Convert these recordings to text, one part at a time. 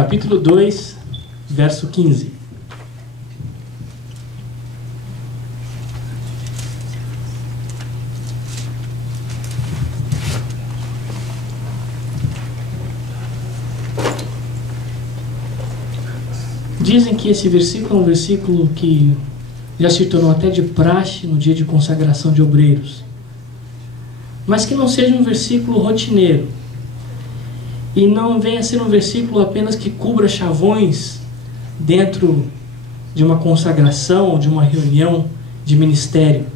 capítulo 2, verso 15. Dizem que esse versículo é um versículo que já se tornou até de praxe no dia de consagração de obreiros. Mas que não seja um versículo rotineiro. E não venha a ser um versículo apenas que cubra chavões dentro de uma consagração ou de uma reunião de ministério.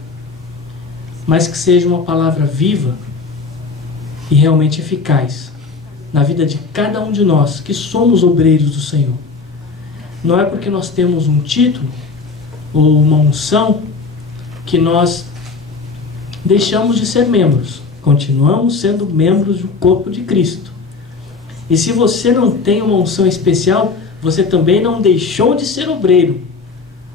Mas que seja uma palavra viva e realmente eficaz na vida de cada um de nós que somos obreiros do Senhor. Não é porque nós temos um título ou uma unção que nós deixamos de ser membros. Continuamos sendo membros do corpo de Cristo. E se você não tem uma unção especial, você também não deixou de ser obreiro.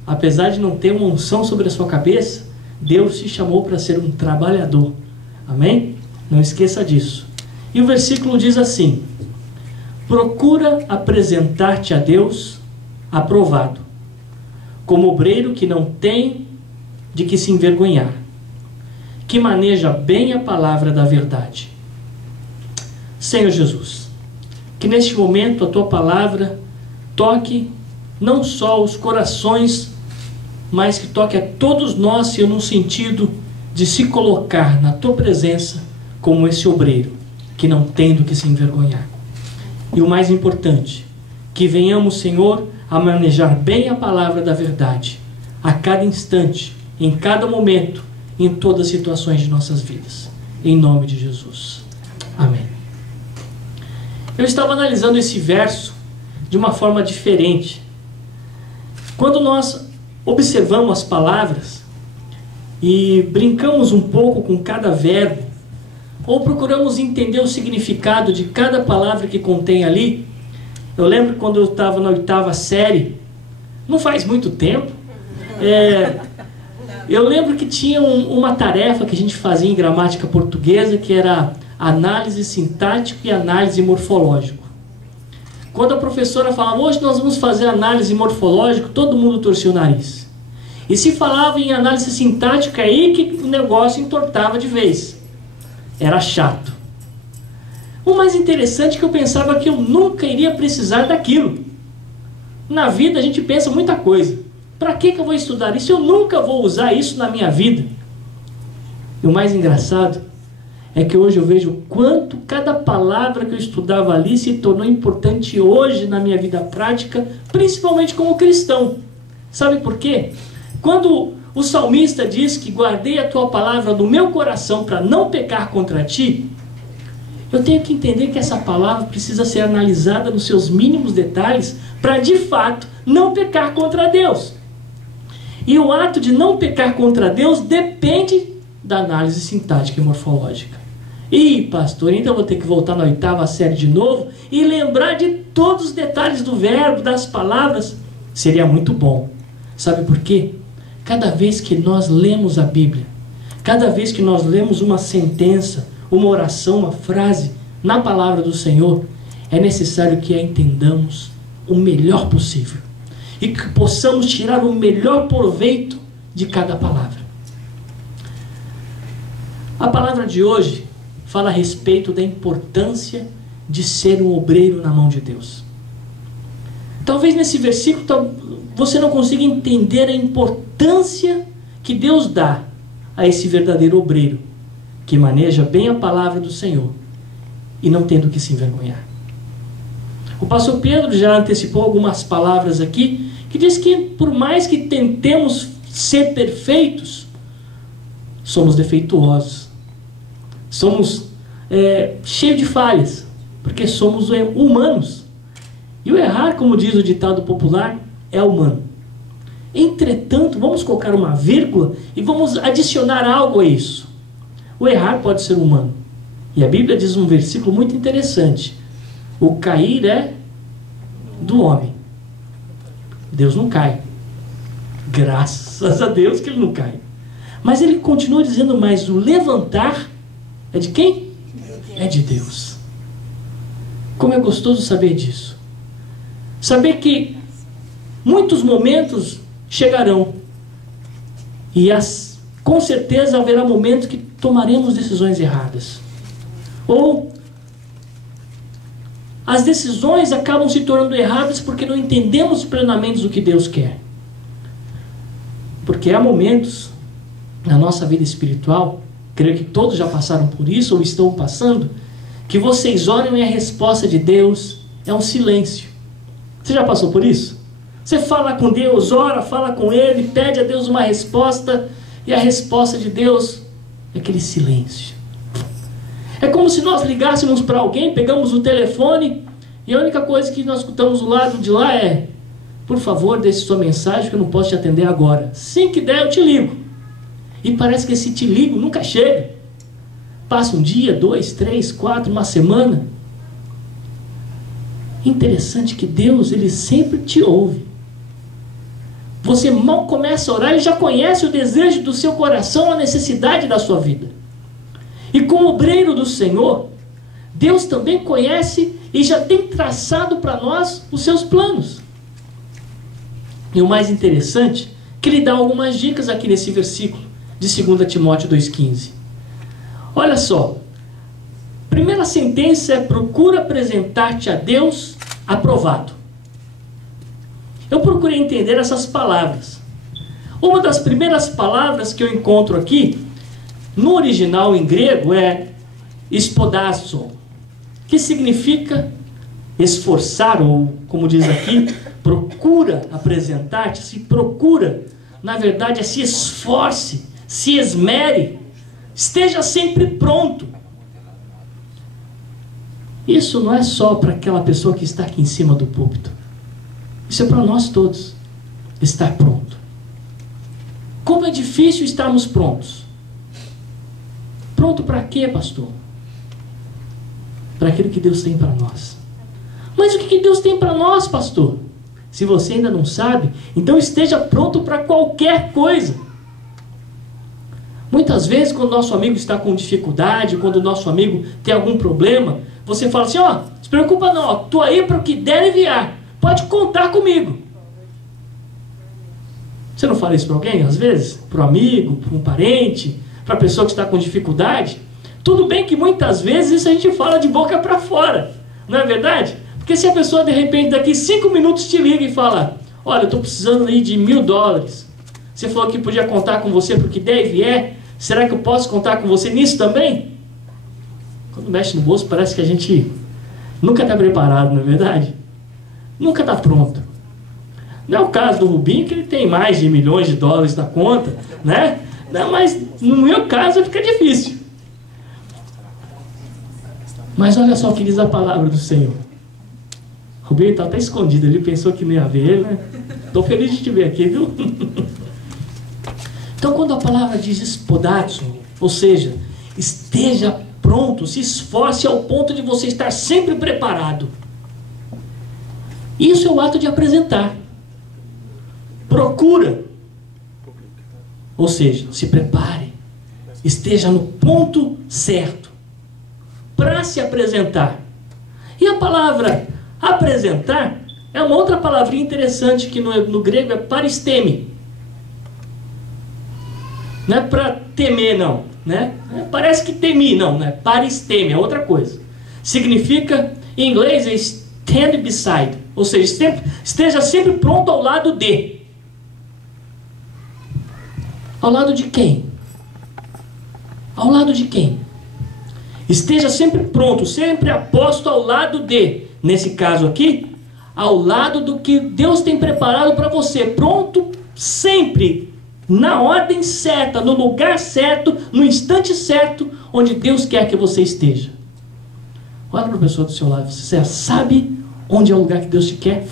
Apesar de não ter uma unção sobre a sua cabeça, Deus te chamou para ser um trabalhador. Amém? Não esqueça disso. E o versículo diz assim: procura apresentar-te a Deus aprovado, como obreiro que não tem de que se envergonhar, que maneja bem a palavra da verdade. Senhor Jesus, que neste momento a Tua palavra toque não só os corações, mas que toque a todos nós, Senhor, no sentido de se colocar na Tua presença como esse obreiro, que não tem do que se envergonhar. E o mais importante, que venhamos, Senhor, a manejar bem a palavra da verdade, a cada instante, em cada momento, em todas as situações de nossas vidas. Em nome de Jesus. Amém. Eu estava analisando esse verso de uma forma diferente. Quando nós observamos as palavras e brincamos um pouco com cada verbo, ou procuramos entender o significado de cada palavra que contém ali. Eu lembro quando eu estava na 8ª série, não faz muito tempo, eu lembro que tinha uma tarefa que a gente fazia em gramática portuguesa, que era análise sintática e análise morfológica. Quando a professora falava, hoje nós vamos fazer análise morfológica, todo mundo torcia o nariz. E se falava em análise sintática, aí que o negócio entortava de vez. Era chato. O mais interessante é que eu pensava que eu nunca iria precisar daquilo. Na vida a gente pensa muita coisa. Para que eu vou estudar isso? Eu nunca vou usar isso na minha vida. E o mais engraçado é que hoje eu vejo o quanto cada palavra que eu estudava ali se tornou importante hoje na minha vida prática, principalmente como cristão. Sabe por quê? Quando o salmista diz que guardei a tua palavra no meu coração para não pecar contra ti, eu tenho que entender que essa palavra precisa ser analisada nos seus mínimos detalhes para de fato não pecar contra Deus. E o ato de não pecar contra Deus depende da análise sintática e morfológica. Ih, pastor, então eu vou ter que voltar na 8ª série de novo e lembrar de todos os detalhes do verbo, das palavras. Seria muito bom. Sabe por quê? Cada vez que nós lemos a Bíblia, cada vez que nós lemos uma sentença, uma oração, uma frase na palavra do Senhor, é necessário que a entendamos o melhor possível e que possamos tirar o melhor proveito de cada palavra. A palavra de hoje fala a respeito da importância de ser um obreiro na mão de Deus. Talvez nesse versículo você não consiga entender a importância que Deus dá a esse verdadeiro obreiro, que maneja bem a palavra do Senhor e não tem do que se envergonhar. O pastor Pedro já antecipou algumas palavras aqui, que diz que por mais que tentemos ser perfeitos, somos defeituosos. Somos cheios de falhas, porque somos humanos. E o errar, como diz o ditado popular, é humano. Entretanto, vamos colocar uma vírgula e vamos adicionar algo a isso. O errar pode ser humano. E a Bíblia diz um versículo muito interessante: o cair é do homem. Deus não cai. Graças a Deus que ele não cai. Mas ele continua dizendo, mas o levantar é de quem? É de Deus. Como é gostoso saber disso. Saber que muitos momentos chegarão e com certeza haverá momentos que tomaremos decisões erradas. Ou as decisões acabam se tornando erradas porque não entendemos plenamente o que Deus quer. Porque há momentos na nossa vida espiritual, creio que todos já passaram por isso ou estão passando, que vocês olham e a resposta de Deus é um silêncio. Você já passou por isso? Você fala com Deus, ora, fala com Ele, pede a Deus uma resposta, e a resposta de Deus é aquele silêncio. É como se nós ligássemos para alguém, pegamos o telefone, e a única coisa que nós escutamos do lado de lá é: por favor, deixe sua mensagem que eu não posso te atender agora. Assim que der, eu te ligo. E parece que esse te ligo nunca chega. Passa um dia, 2, 3, 4, uma semana. Interessante que Deus, Ele sempre te ouve. Você mal começa a orar, Ele já conhece o desejo do seu coração, a necessidade da sua vida. E como obreiro do Senhor, Deus também conhece e já tem traçado para nós os seus planos. E o mais interessante, que Ele dá algumas dicas aqui nesse versículo de 2 Timóteo 2,15. Olha só, primeira sentença é: procura apresentar-te a Deus aprovado. Eu procurei entender essas palavras. Uma das primeiras palavras que eu encontro aqui, no original em grego, é espodazo, que significa esforçar, ou como diz aqui, procura apresentar-te, se procura, na verdade é se esforce, se esmere, esteja sempre pronto. Isso não é só para aquela pessoa que está aqui em cima do púlpito. Isso é para nós todos, estar pronto. Como é difícil estarmos prontos. Pronto para quê, pastor? Para aquilo que Deus tem para nós. Mas o que Deus tem para nós, pastor? Se você ainda não sabe, então esteja pronto para qualquer coisa. Muitas vezes, quando o nosso amigo está com dificuldade, quando o nosso amigo tem algum problema, você fala assim: ó, não se preocupa não, estou aí para o que der e vier, pode contar comigo. Você não fala isso para alguém, às vezes? Para um amigo, para um parente, para a pessoa que está com dificuldade? Tudo bem que muitas vezes isso a gente fala de boca para fora, não é verdade? Porque se a pessoa de repente daqui 5 minutos te liga e fala: olha, eu estou precisando aí de $1.000, você falou que podia contar com você para o que der e vier, será que eu posso contar com você nisso também? Quando mexe no bolso parece que a gente nunca está preparado, não é verdade? Nunca está pronto. Não é o caso do Rubinho, que ele tem mais de $1 milhões na conta, né? Não, mas no meu caso fica difícil. Mas olha só o que diz a palavra do Senhor. O Rubinho está até escondido, ele pensou que não ia ver ele, né? Estou feliz de te ver aqui, viu? Então, quando a palavra diz espodazo, ou seja, esteja pronto, se esforce ao ponto de você estar sempre preparado. Isso é o ato de apresentar. Procura. Ou seja, se prepare. Esteja no ponto certo para se apresentar. E a palavra apresentar é uma outra palavrinha interessante que no grego é paristeme. Não é para temer, não. Né? Parece que temi, não. Né? Paristeme, é outra coisa. Significa, em inglês, é stand beside. Ou seja, esteja sempre pronto ao lado de. Ao lado de quem? Ao lado de quem? Esteja sempre pronto, sempre aposto ao lado de. Nesse caso aqui, ao lado do que Deus tem preparado para você. Pronto sempre, na ordem certa, no lugar certo, no instante certo, onde Deus quer que você esteja. Olha para a pessoa do seu lado, você sabe onde é o lugar que Deus te quer?